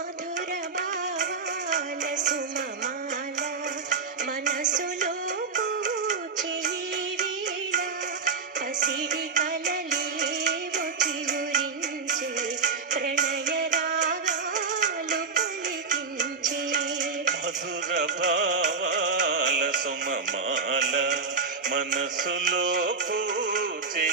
మధుర భావాల సుమమాల మనసులో పూచేయి వేళ పసిడి కలలేవో చిగురించే ప్రణయ రాగాలు పలికించే. మధుర భావాల సుమమాల మనసులో పూచే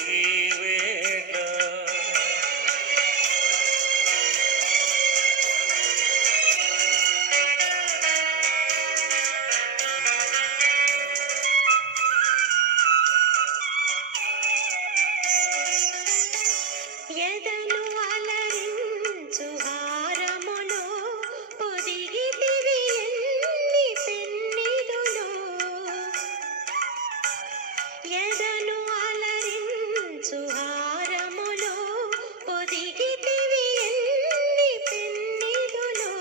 ఎదను అలరించు హారములో. పొదిగితివి ఎన్ని పెన్నిదులో. ఎదను అలరించు హారములో. పొదిగితివి ఎన్ని పెన్నిదులో.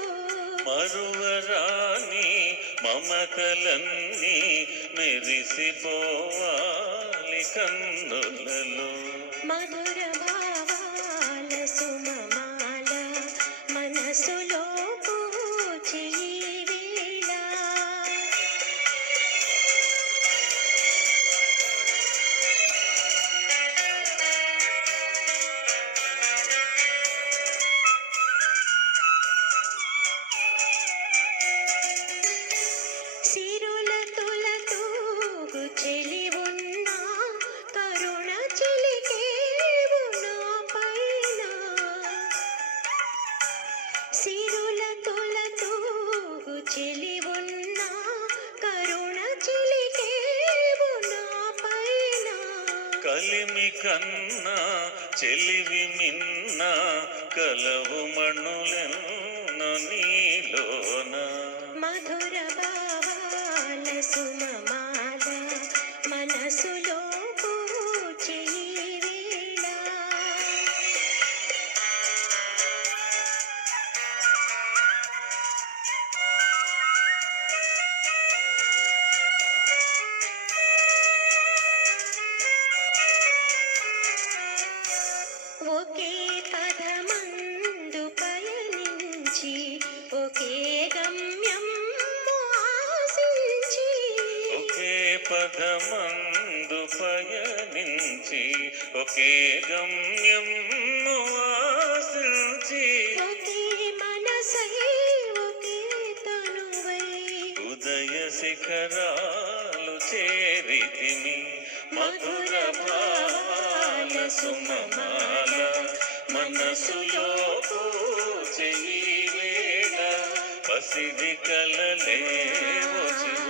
మరువరాని మమతలన్నీ మెరిసిపోవాలి కన్నులలో. భావాల చెలి ఉన్నా కరుణ చిలికేవు నా పైన. కలిమి కన్నా చెలివి మిన్న కలవు మణులెన్న పదమందు పయనించి ఒకే గమ్యం ఆశించి ఉదయ శిఖరాలు చేరితిమి మధుర భావాల సుమమాల మనసులో పూచెయి వేళ పసిడి కలలేవో చిగురి